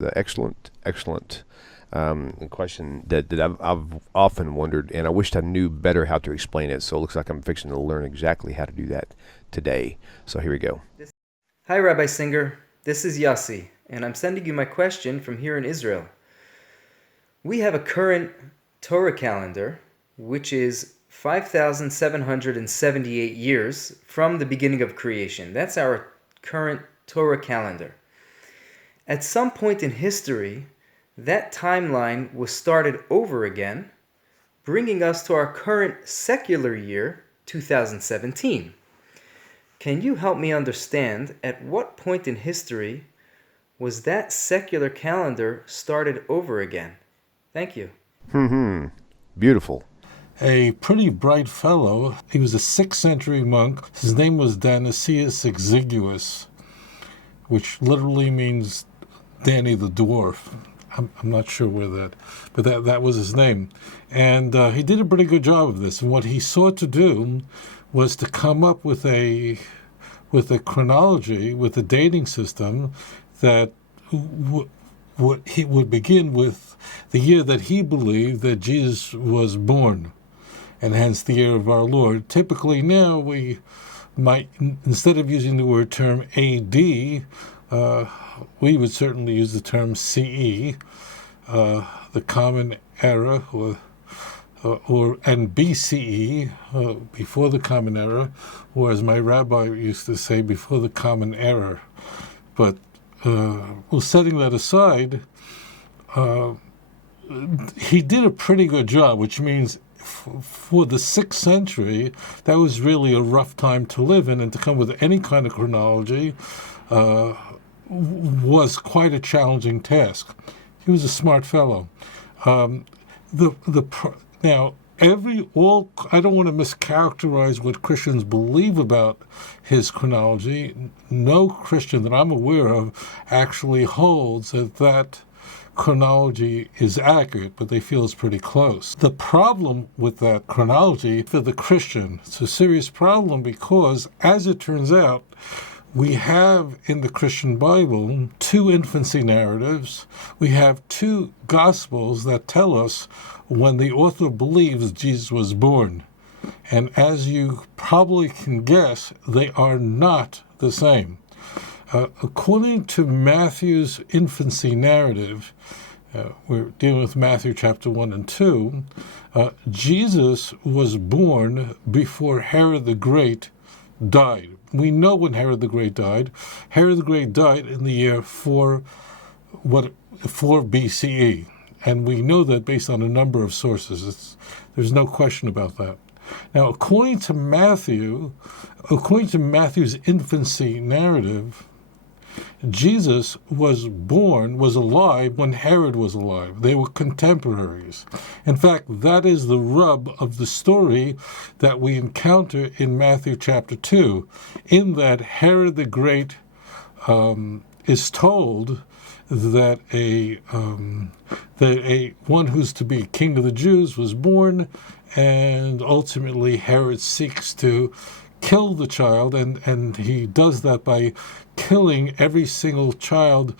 The excellent question that I've often wondered, and I wished I knew better how to explain it. So it looks like I'm fixing to learn exactly how to do that today. So here we go. Hi, Rabbi Singer. This is Yossi, and I'm sending you my question from here in Israel. We have a current Torah calendar, which is 5,778 years from the beginning of creation. That's our current Torah calendar. At some point in history, that timeline was started over again, bringing us to our current secular year, 2017. Can you help me understand at what point in history was that secular calendar started over again? Thank you. Beautiful. A pretty bright fellow. He was a 6th century monk. His name was Dionysius Exiguus, which literally means Danny the Dwarf. I'm not sure where but that was his name. And he did a pretty good job of this. And what he sought to do was to come up with a chronology, with a dating system that he would begin with the year that he believed that Jesus was born, and hence the year of our Lord. Typically now we might, instead of using the word term AD, we would certainly use the term CE, the Common Era, and BCE, before the Common Era, or as my rabbi used to say, before the Common Error. But well, setting that aside, he did a pretty good job, which means for the 6th century, that was really a rough time to live in, and to come with any kind of chronology was quite a challenging task. He was a smart fellow. Now, I don't want to mischaracterize what Christians believe about his chronology. No Christian that I'm aware of actually holds that chronology is accurate, but they feel it's pretty close. The problem with that chronology for the Christian, it's a serious problem because, as it turns out, we have in the Christian Bible 2 infancy narratives. We have 2 Gospels that tell us when the author believes Jesus was born. And as you probably can guess, they are not the same. According to Matthew's infancy narrative, we're dealing with Matthew chapter 1 and 2, Jesus was born before Herod the Great died. We know when Herod the Great died. Herod the Great died in the year 4 BCE. And we know that based on a number of sources. There's no question about that. Now, according to Matthew's infancy narrative, Jesus was alive when Herod was alive. They were contemporaries. In fact, that is the rub of the story that we encounter in Matthew chapter 2, in that Herod the Great is told that one who's to be king of the Jews was born, and ultimately Herod seeks to kill the child, and he does that by killing every single child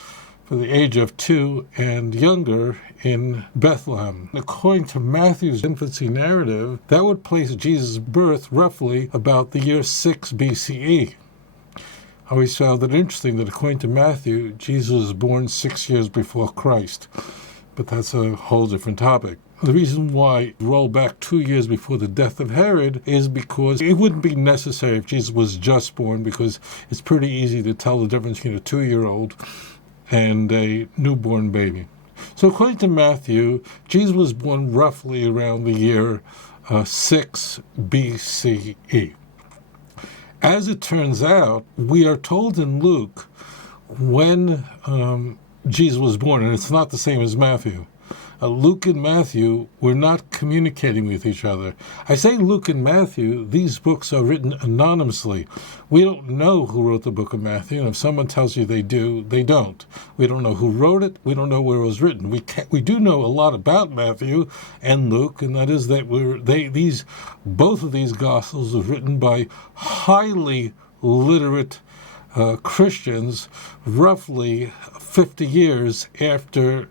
for the age of 2 and younger in Bethlehem. According to Matthew's infancy narrative, that would place Jesus' birth roughly about the year 6 BCE. I always found it interesting that according to Matthew, Jesus was born 6 years before Christ, but that's a whole different topic. The reason why roll back 2 years before the death of Herod is because it wouldn't be necessary if Jesus was just born, because it's pretty easy to tell the difference between a 2-year-old and a newborn baby. So according to Matthew, Jesus was born roughly around the year 6 BCE. As it turns out, we are told in Luke when Jesus was born, and it's not the same as Matthew. Luke and Matthew were not communicating with each other. I say Luke and Matthew, these books are written anonymously. We don't know who wrote the book of Matthew, and if someone tells you they do, they don't. We don't know who wrote it. We don't know where it was written. We do know a lot about Matthew and Luke, and that is that both of these Gospels were written by highly literate Christians roughly 50 years after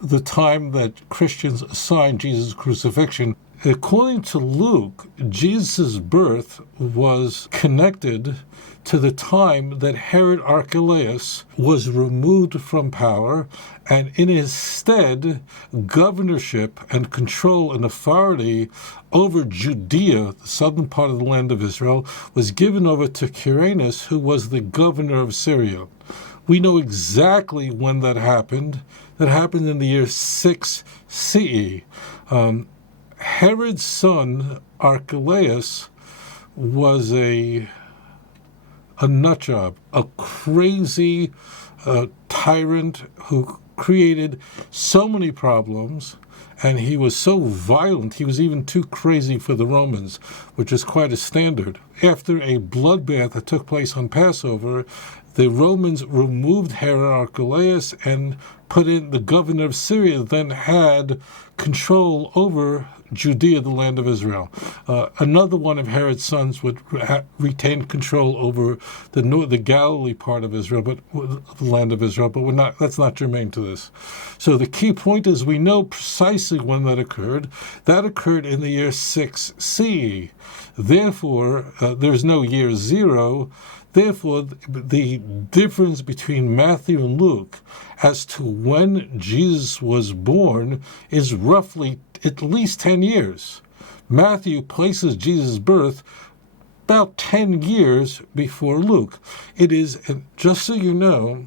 the time that Christians assigned Jesus' crucifixion. According to Luke, Jesus' birth was connected to the time that Herod Archelaus was removed from power, and in his stead, governorship and control and authority over Judea, the southern part of the land of Israel, was given over to Quirinius, who was the governor of Syria. We know exactly when that happened. That happened in the year 6 CE. Herod's son, Archelaus, was a nut job, a crazy tyrant who created so many problems, and he was so violent, he was even too crazy for the Romans, which is quite a standard. After a bloodbath that took place on Passover, the Romans removed Herod Archelaus and put in the governor of Syria, then had control over Judea, the land of Israel. Another one of Herod's sons would retain control over the Galilee part of Israel, but the land of Israel. But that's not germane to this. So the key point is we know precisely when that occurred. That occurred in the year 6 CE. Therefore, there's no year 0. Therefore, the difference between Matthew and Luke as to when Jesus was born is roughly at least 10 years. Matthew places Jesus' birth about 10 years before Luke. It is, just so you know,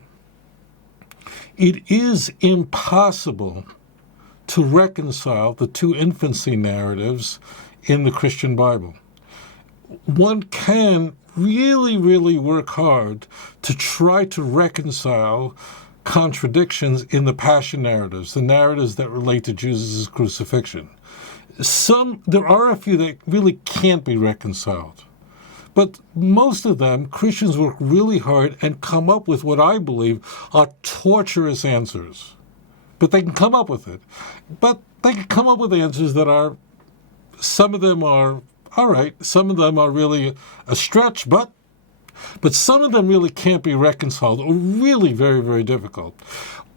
it is impossible to reconcile the two infancy narratives in the Christian Bible. One can really, really work hard to try to reconcile contradictions in the passion narratives, the narratives that relate to Jesus' crucifixion. There are a few that really can't be reconciled. But most of them, Christians work really hard and come up with what I believe are torturous answers. But they can come up with it. But they can come up with answers that are, some of them are all right, some of them are really a stretch, but some of them really can't be reconciled, or really very, very difficult.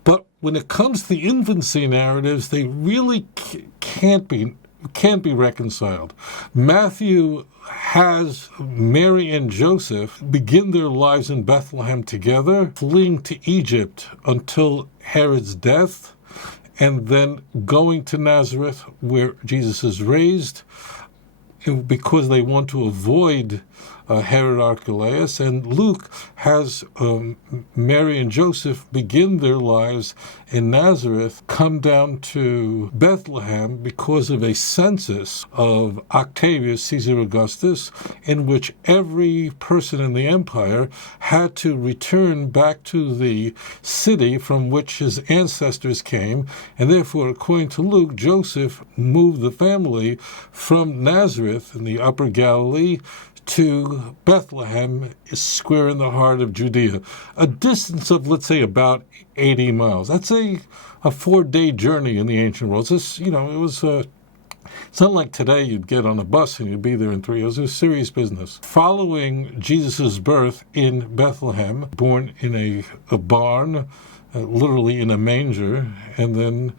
But when it comes to the infancy narratives, they really can't be reconciled. Matthew has Mary and Joseph begin their lives in Bethlehem together, fleeing to Egypt until Herod's death, and then going to Nazareth, where Jesus is raised, because they want to avoid Herod Archelaus. And Luke has Mary and Joseph begin their lives in Nazareth, come down to Bethlehem because of a census of Octavius Caesar Augustus, in which every person in the empire had to return back to the city from which his ancestors came. And therefore, according to Luke, Joseph moved the family from Nazareth in the upper Galilee to Bethlehem, square in the heart of Judea, a distance of, let's say, about 80 miles. That's a 4-day journey in the ancient world. It's it's not like today you'd get on a bus and you'd be there in 3 hours. It was serious business. Following Jesus' birth in Bethlehem, born in a barn, literally in a manger, and then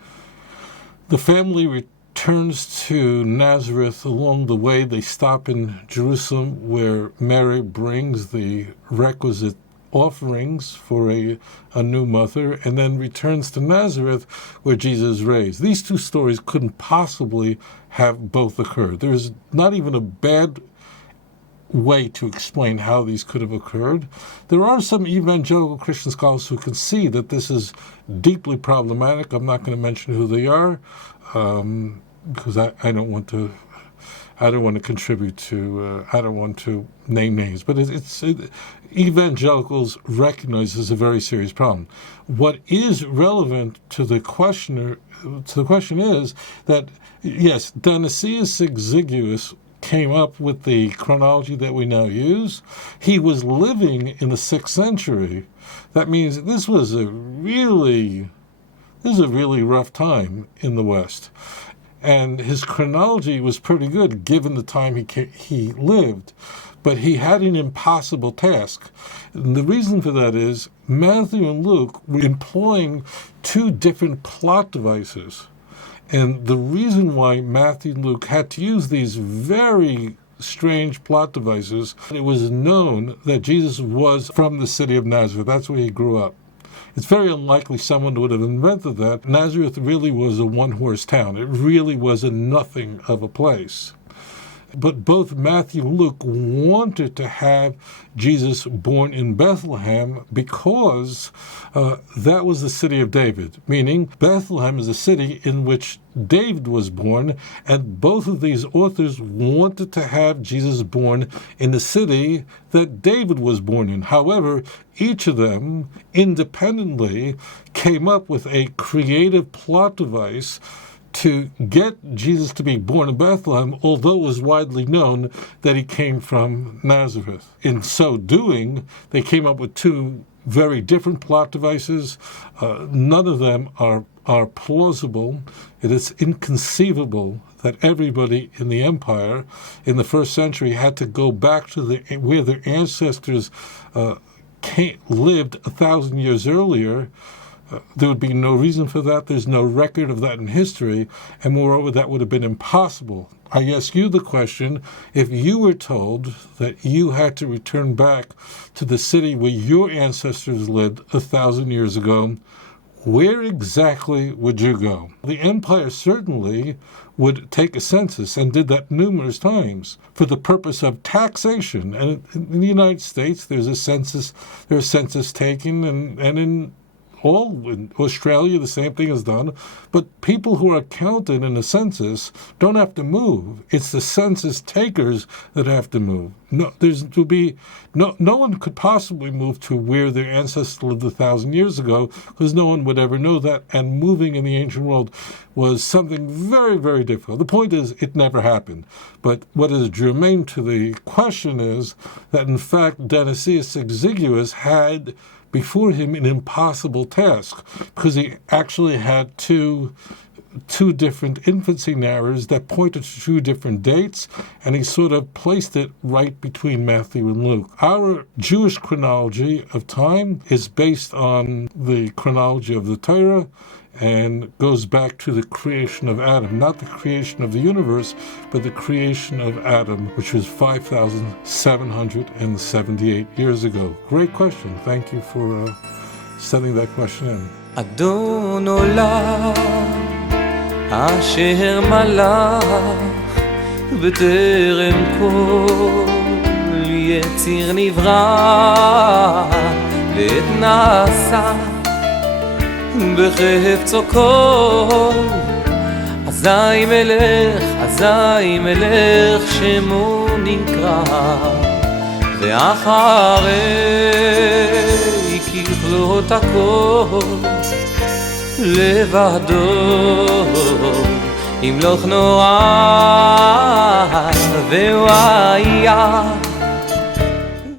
the family returns to Nazareth. Along the way, they stop in Jerusalem, where Mary brings the requisite offerings for a new mother, and then returns to Nazareth, where Jesus is raised. These two stories couldn't possibly have both occurred. There's not even a bad way to explain how these could have occurred. There are some evangelical Christian scholars who can see that this is deeply problematic. I'm not going to mention who they are, because I don't want to contribute to, I don't want to name names, but evangelicals recognize this as a very serious problem. What is relevant to the question is that, yes, Dionysius Exiguus came up with the chronology that we now use. He was living in the 6th century. That means this was a really rough time in the West. And his chronology was pretty good given the time he lived. but he had an impossible task. And the reason for that is Matthew and Luke were employing two different plot devices. And the reason why Matthew and Luke had to use these very strange plot devices, it was known that Jesus was from the city of Nazareth. That's where he grew up. It's very unlikely someone would have invented that. Nazareth really was a one-horse town. It really was a nothing of a place. But both Matthew and Luke wanted to have Jesus born in Bethlehem because that was the city of David, meaning Bethlehem is a city in which David was born, and both of these authors wanted to have Jesus born in the city that David was born in. However, each of them independently came up with a creative plot device to get Jesus to be born in Bethlehem, although it was widely known that he came from Nazareth. In so doing, they came up with two very different plot devices. None of them are plausible. It is inconceivable that everybody in the empire in the first century had to go back to where their ancestors lived 1,000 years earlier. There would be no reason for that. There's no record of that in history. And moreover, that would have been impossible. I ask you the question, if you were told that you had to return back to the city where your ancestors lived 1,000 years ago, where exactly would you go? The empire certainly would take a census and did that numerous times for the purpose of taxation. And in the United States, there's a census taken, and in Australia, the same thing is done. But people who are counted in a census don't have to move. It's the census takers that have to move. No one could possibly move to where their ancestors lived 1,000 years ago, because no one would ever know that. And moving in the ancient world was something very, very difficult. The point is, it never happened. But what is germane to the question is that, in fact, Dionysius Exiguus had before him an impossible task, because he actually had two different infancy narratives that pointed to two different dates, and he sort of placed it right between Matthew and Luke. Our Jewish chronology of time is based on the chronology of the Torah and goes back to the creation of Adam, not the creation of the universe, but the creation of Adam, which was 5,778 years ago. Great question. Thank you for sending that question in. אדון עולם אשר מלך בטרם כל יציר נברא ועת נעשה בחפצו כל אזי מלך שמו נקרא ואחרי ככלות הכל לבדו ימלוך נורא והוא היה